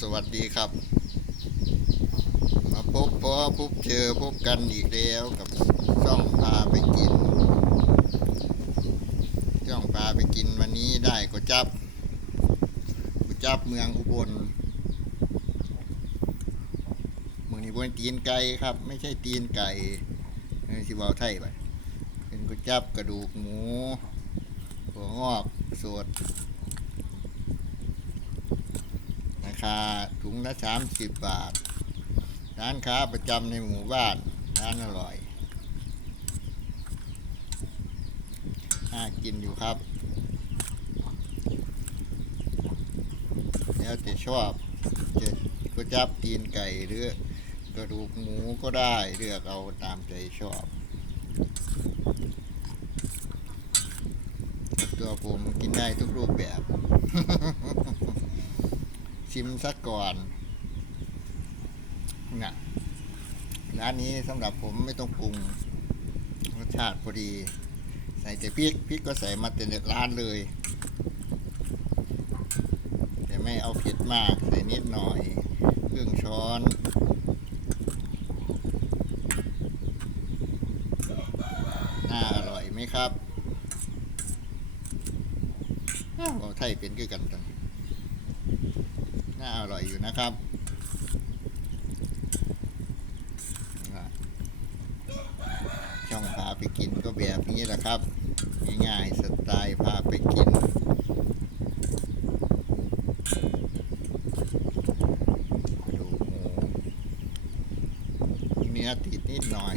สวัสดีครับ มาพบพอพบเจอพบกันอีกแล้วกับช่องพาไปกินช่องพาไปกินวันนี้ได้ก็จับก็จับเมืองอุบลเมืองนี้บนตีนไก่ครับ ไม่ใช่ตีนไก่สิเวไทยไปเป็นก๋วยจับกระดูกหมูหัวงอกสด ราคาถุงละสามสิบบาท ร้านค้าประจำในหมู่บ้าน ร้านอร่อยน่ากินอยู่ครับ แล้วแต่ชอบจะก๋วยจับตีนไก่หรือกระดูกหมูก็ได้เลือกเอาตามใจชอบ ตัวผมกินได้ทุกรูปแบบ ชิมสักก่อนนะร้านนี้สำหรับผมไม่ต้องปรุงรสชาติพอดี ใส่แต่พริกพริกก็ใส่มาแต่ในร้านเลย แต่ไม่เอาเผ็ดมากใส่นิดหน่อยครึ่งช้อนน่าอร่อยไหมครับอ้าวไทยเป็นคือกันจัง น่าอร่อยอยู่นะครับช่องพาไปกินก็แบบนี้แหละครับ ง่ายๆสไตล์พาไปกินดูหมูเนื้อติดนิดหน่อย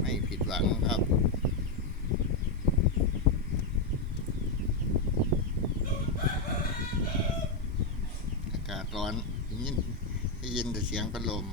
ไม่ผิดหวังครับ อากาศ ร้อนยินได้ยินแต่เสียงพัดลม